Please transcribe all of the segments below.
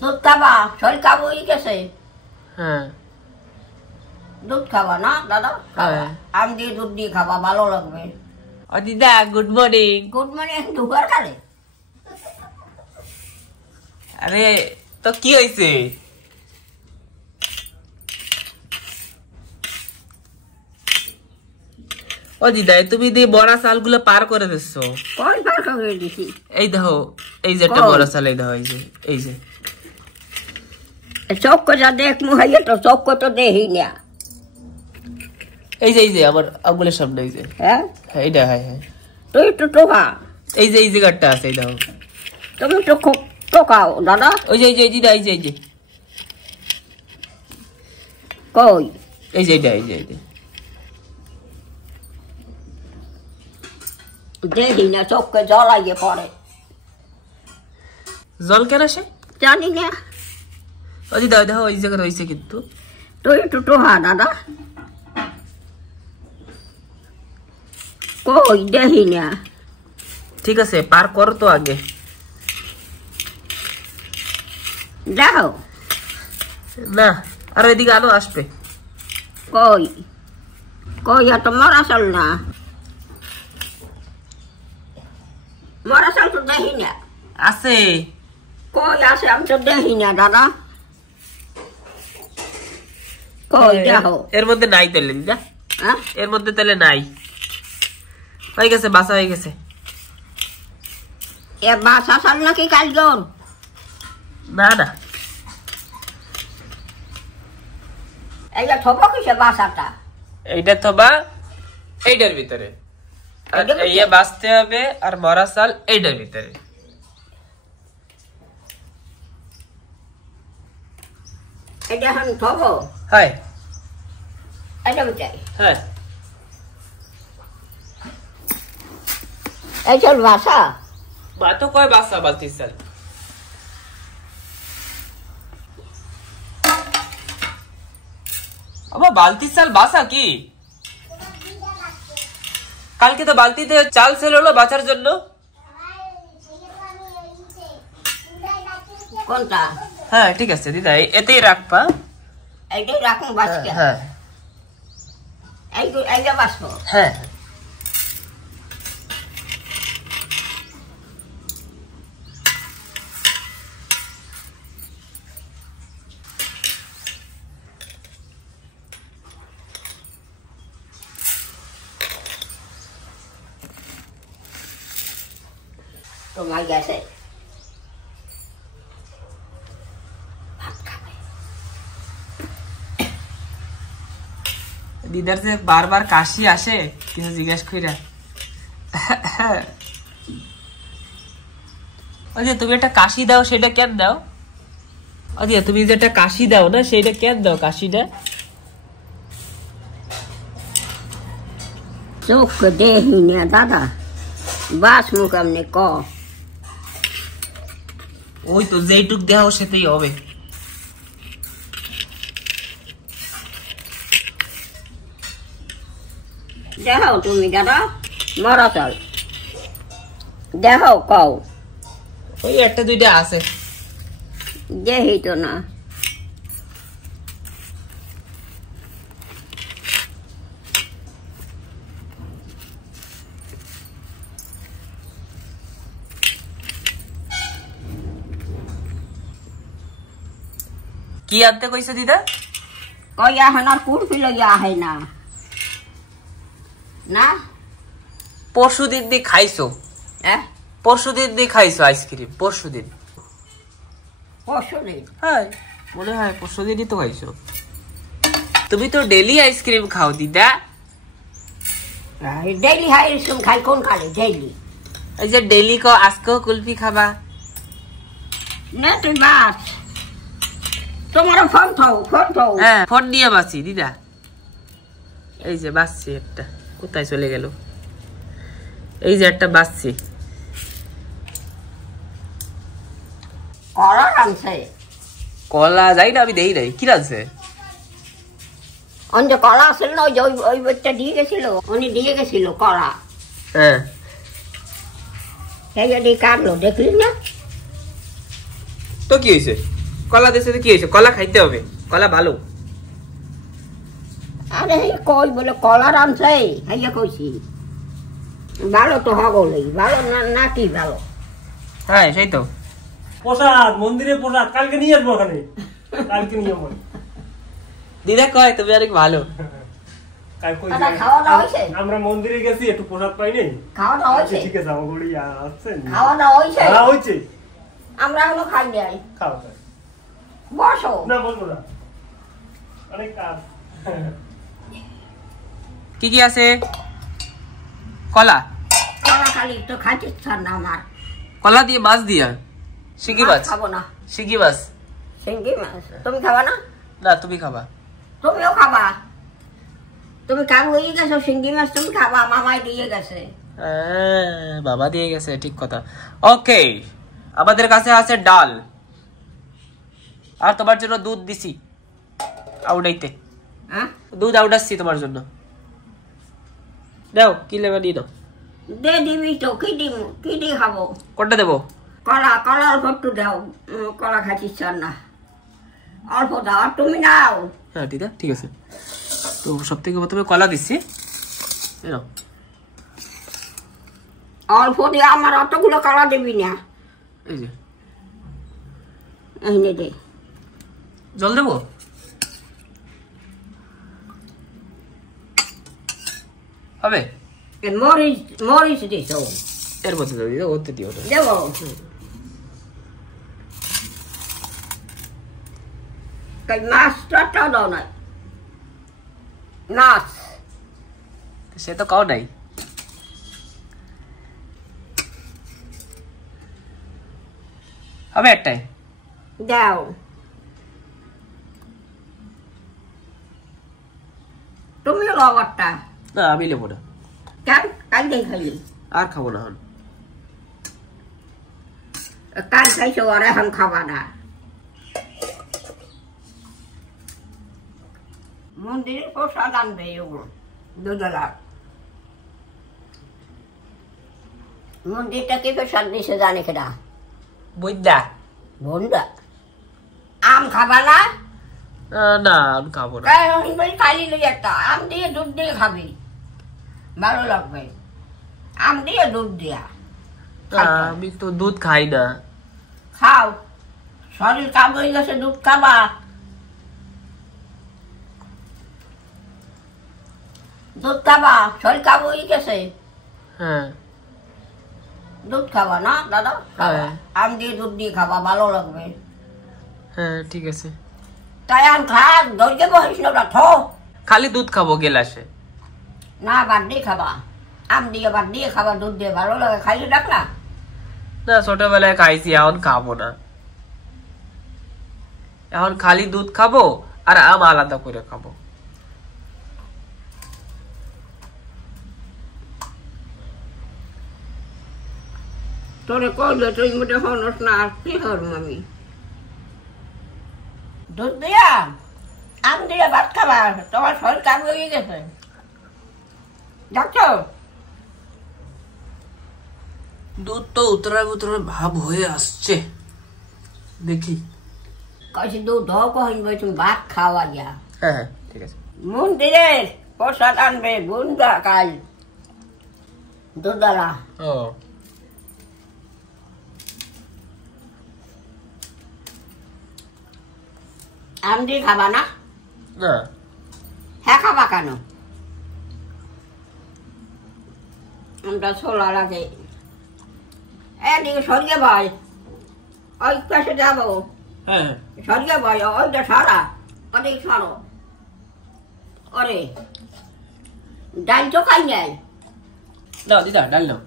দুধ খাবা শরীর খাবো হয়ে গেছে হ্যাঁ দুধ খাবা না দাদা আম দিয়ে দুধ দিয়ে খাবা ভালো লাগবে ও দিদা গুড মর্নিং দুবার খালে আরে তো কি হয়েছে ও দিদা তুমি দিয়ে বড়া চালগুলো পার করে দিচ্ছ কই পার করে দিছি এই দেখো এই যে একটা বড়া চাল এই দেখো এই যে চক্ক যা দেখ মুহাইয়া তো চক্ক তো দেহি না এই যে আমার আঙ্গুলের সামনে এই যে হ্যাঁ এইটা হ্যাঁ হ্যাঁ তুই তো টোকা এই যে গাটটা আছে এই দেখো তুমি তো খুব টোকাও দাদা ওই যে দিদা এই যে কই এই যে দেহি না চক্কে জ্বলাইয়ে পড়ে জল কেন আসে জানি না ও দিদা দেখো ওই জায়গা রয়েছে কিন্তু তুই তো টোহা দাদা কই দেহি না ঠিক আছে পার করো তো আগে যাও না আর এদিকে আলো আসবে কই এত মরা চাল না মরা চাল তো দেহি না আছে কই আছে আমি তো দেহি না দাদা কই দেখো এর মধ্যে নাই তাহলে দিদা হ্যাঁ এর মধ্যে তাহলে নাই হয়ে গেছে বাসা হয়ে গেছে এ বাসা চাল নাকি কালজন না এইটা থব কিসে বাসাটা এইটা থবা এইটার ভিতরে আর এই বাঁচতে হবে আর মরা চাল এইটার ভিতরে এটা আমি থব হ্যাঁ এটা বুঝাই হ্যাঁ এই চল বাসা মা তো কয় বাসা বালতি চাল আবার বালতি চাল বাসা কি কালকে তো বালতিতে চাল সেল হলো বাঁচার জন্য কোনটা হ্যাঁ ঠিক আছে দিদা এতেই রাখবা এইটাই রাখুন বাসকে হ্যাঁ এইটা বাসবো হ্যাঁ তোমার গেছে দিদার যে বারবার কাশি আসে কিছু জিজ্ঞেস কইরা ওই যে তুমি একটা কাশি দাও সেটা কেন দাও ওই যে তুমি যে একটা কাশি দাও না সেটা কেন দাও কাশিটা চোখ দেহি না দাদা বাস মুখ আমনে ক ওই তো যেইটুক দেও সেটাই হবে দেখো তুমি দাদা মরা চাল দেখো কও ওই একটা দুইটা আছে দেহি তো না কি আনতে কইছে দিদা কই এখন আর কুড়ফি লইয়া আহে না না পরশুদিন দিয়ে খাইছো হ্যাঁ পরশুদিন দিয়ে খাইছো আইসক্রিম পরশুদিন পরশুদিন হ্যাঁ মনে হয় পরশুদিনই তো খাইছো তুমি তো ডেলি আইসক্রিম খাও দিদা ডেইলি আইসক্রিম খাই কোন খালে ডেইলি এই যে ডেলি কো আজকেও কুলফি খাবা না তুই বাস তোমার ফোন থাও হ্যাঁ ফোন নিয়ে বাসি দিদা এই যে বাসছি একটা কোথায় চলে গেল এই যে একটা বাসছি কলা রানছে কলা যাই না আমি দেই নাই কি রানছে অন্য কলা আসল না ওই বাচ্চা দিয়ে গেছিল উনি দিয়ে গেছিল কলা হ্যাঁ সেই দিয়ে কাটলো দেখলি না তো কি হয়েছে কলা দিছে তো কি হয়েছে? কলা খাইতে হবে, কলা ভালো। আরে কই বলে কলা রানছে, হাইয়া কইছি ভালো তো হগলই, ভালো না কি ভালো? হ্যাঁ সেই তো প্রসাদ, মন্দিরে প্রসাদ কালকে নিয়ে আসবো ওখানে, কালকে নিয়ে আসবো। দিদা কয় তুমি অনেক ভালো। আমরা মন্দিরে গেছি, একটু প্রসাদ পাই নাই। খাওয়া দাওয়া হয়েছে? ঠিক আছে, আমার ঘড়ি আসছে। খাওয়া দাওয়া হয়েছে? হ্যাঁ হয়েছে। আমরা এখনো খাই নাই। খাও বসো। না বসবো না, অনেক কাজ। কি কি আছে? কলা, কলা খালি তো খাইতে ইচ্ছা না আমার। কলা দিয়ে মাছ দিয়া শিঙ্গি মাছ খাবো না। শিঙ্গি মাছ, শিঙ্গি মাছ তুমি খাবা না? না তুমি খাবা। তুমিও খাবা? তুমি কাবু হয়ে গেছো, শিঙ্গি মাছ তুমি খাবা, মামাই দিয়ে গেছে। বাবা দিয়ে গেছে, ঠিক কথা। ওকে, আমাদের কাছে আছে ডাল, আর তোমার জন্য দুধ দিছি আউডাইতে। দুধ আউডাচ্ছি তোমার জন্য, দাও কি লেবা দিয়ে দাও। দে দিবি তো, কি দিব, কি দিয়ে খাবো? কোনটা দেবো? কলা, কলা অল্প একটু দাও, কলা খাইতে ইচ্ছা না, অল্প দাও। আর তুমি নাও। হ্যাঁ দিদা ঠিক আছে। তো সব থেকে প্রথমে কলা দিচ্ছি, অল্প দিয়ে, আমার অতগুলো কলা দিবি না। এই যে এই নে দে। জল দেবো? হবে? মরিচ, মরিচ দিছ এর মধ্যে দেবো দিদা, ওতে দিও না। দেবো। মাছটা দাও নাই, মাছ সে তো কাও নাই। হবে একটাই দাও। তুমিও লবণটা। না আমি নেবো না। কেন? কাল দিয়ে খাইলি? আর খাবো না। কাল খাইছো আর এখন খাবা না? মন্দিরের প্রসাদ আনবে ওগুলো, দুধলা। মন্দিরটা কি প্রসাদ দিছে জানে কেনা? বুঝলা বন্ধা। আম খাবা না? না আমি খাবো না। খালি একটা আম দিয়ে দুধ দিয়ে খাবি, ভালো লাগবে। আম দিয়ে দুধ দিয়া। আমি তো দুধ খাই না। খাও, শরীর কাম হয়ে গেছে, দুধ খাবা। দুধ খাবা, শরীর কাম হয়ে গেছে। হ্যাঁ দুধ খাবা না দাদা? আম দিয়ে দুধ দিয়ে খাবা, ভালো লাগবে। হ্যাঁ ঠিক আছে। তাই আম খা, ধৈর্য বহিস না থো। খালি দুধ খাবো গেলাসে। না, বাদ দিয়ে খাবা, আম দিয়ে বাদ দিয়ে খাবা, দুধ দিয়ে ভালো লাগে। খাইলে ডাকলা? না ছোটবেলায় খাইছি, এখন খাবো না। এখন খালি দুধ খাবো আর আম আলাদা করে খাবো। তোরে কইলে তুই মোটে হনস না, আর কি হরম আমি? দুধ দিয়া আম দিয়া ভাত খাবা, তোমার শরীর কাম হয়ে গেছে। ডাক্তার দুধ তো উতরায় উতরায় ভাব হয়ে আসছে, দেখি। কইছি দুধ দাও, কহিন ভাই তুমি ভাত খাওয়া যা। হ্যাঁ ঠিক আছে। মন্দিরের প্রসাদ আনবে বুন্দা কাল, দুধলা। ও আম দিয়ে খাবা না? না। হ্যাঁ খাবা কেন? আমটা ছোলা লাগে। এদিকে সরিয়ে ভাই, ওই পাশে যাবো। হ্যাঁ সরিয়ে ভাই, ওইটা সারা, ওদিকে সরো। ওরে ডাল তো খাই নাই। দাও দিদা ডাল নাও,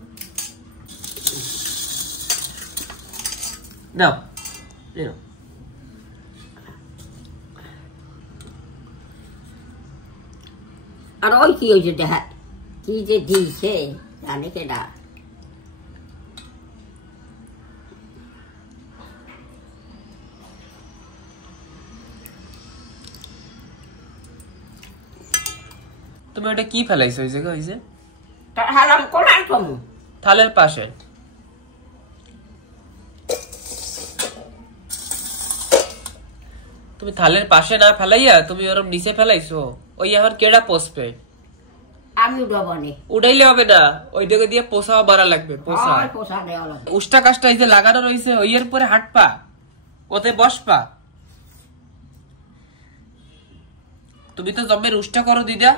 নাও নাও। আর ওই কি হয়েছে দেখা, কি যে দিয়েছে জানে কেনা। তুমি ওটা কি ফেলাইছো ওই জায়গা? হয়েছে হালাম কোরআন কমু থালের পাশে। তুমি থালের পাশে না ফেলাইয়া তুমি ওরম নিচে ফেলাইছো, ওই এখন কেডা পোষবে? আমি উঠাবনি। উঠাইলে হবে না, ওই দিকে দিয়ে পোষাও বাড়া লাগবে। পোষা দেওয়া লাগবে। উষ্টা কাজটা এই যে লাগানো রয়েছে ওই এর পরে হাঁটপা, ওতে বসপা। তুমি তো জমের উষ্টা করো দিদা,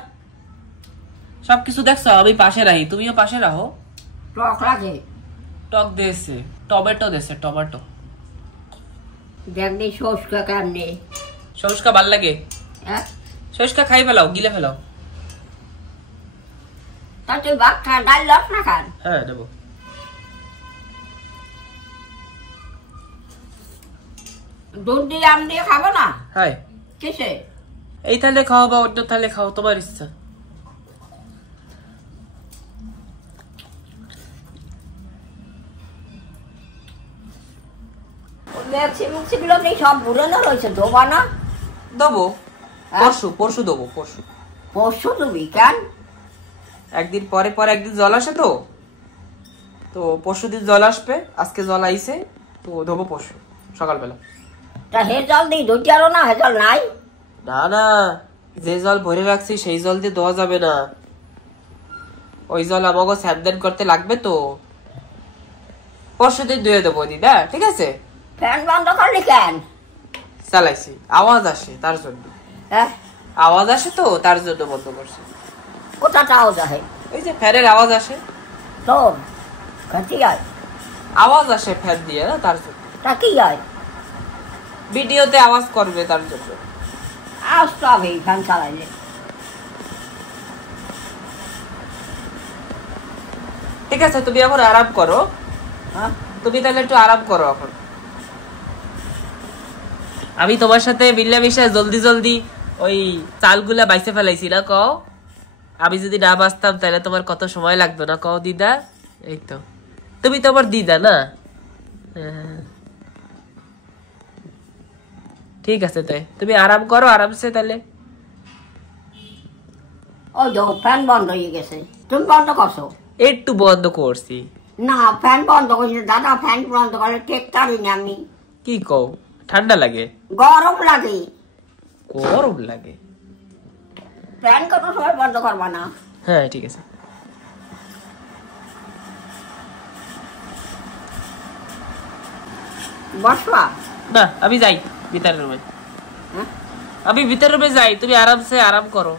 সবকিছু দেখছো। আমি পাশে রাখি, তুমিও পাশে রাখো। টক লাগে, টক দিয়েছে, টমেটো দিয়েছে, টমেটো। দেখবি সস্কা কেমনে। সরষকা ভাল লাগে? হ্যাঁ, সরষকা খাই ফেলাও, গিলে ফেলাও। তা তুই ভাত খা, ডাল লস না খান? হ্যাঁ দেবো। দুধ দিয়ে আম দিয়ে খাবো না? হ্যাঁ। কিসে? এই থালে খাও বা অন্য থালে খাও, তোমার ইচ্ছা। সব বুড়ানো রয়েছে, ধোবা না? দেবো পরশু, পরশু দেবো। পরশু? পরশু তুমি কেন? একদিন পরে পরে একদিন জল আসে তো, তো পরশু দিন জল আসবে। আজকে জল আইছে, তো ধোবো পরশু সকালবেলা। তা হে জল দিই ধুইতে আরো না? হে জল নাই? না না, যে জল ভরে রাখছি সেই জল দিয়ে ধোয়া যাবে না। ওই জল আমাকে স্যানদেন করতে লাগবে, তো পরশু দিন ধুয়ে দেবো দিদা, ঠিক আছে? ফ্যান বন্ধ করলি কেন? চালাইছি, আওয়াজ আসে তার জন্য। হ্যাঁ, আওয়াজ আসে তো তার জন্য বন্ধ করছি। কোথাটাও যায়? ওই যে ফ্যানের আওয়াজ আসে। তোর কাটি যায় আওয়াজ আসে ফ্যান দিয়ে, না তার জন্য। তা কি যায়? ভিডিওতে আওয়াজ করবে তার জন্য। আসতে হবে ফ্যান চালাইলে। ঠিক আছে, তুমি এখন আরাম করো। হ্যাঁ, তুমি তাহলে একটু আরাম করো এখন। আমি তোমার সাথে মিলামিশা জলদি জলদি ওই চালগুলা বাইসে ফেলাইছি না, কও? আমি যদি না বাঁচতাম তাহলে তোমার কত সময় লাগতো না, কও দিদা? এই তো, তুমি তো আমার দিদা না? ঠিক আছে, তাই তুমি আরাম করো আরামসে তাহলে। ওই তো ফ্যান বন্ধ হয়ে গেছে, তুমি বন্ধ করছো? একটু বন্ধ করছি। না, ফ্যান বন্ধ করছি দাদা। ফ্যান বন্ধ করলে টেকতে পারিনি আমি। কি কও? ঠান্ডা লাগে? গরম লাগে। গরম লাগে? ফ্যান কত সময় বন্ধ করবা না? হ্যাঁ ঠিক আছে। বসবা না, আমি যাই ভিতরের রুমে। আমি ভিতরের রুমে যাই, তুমি আরামসে আরাম করো।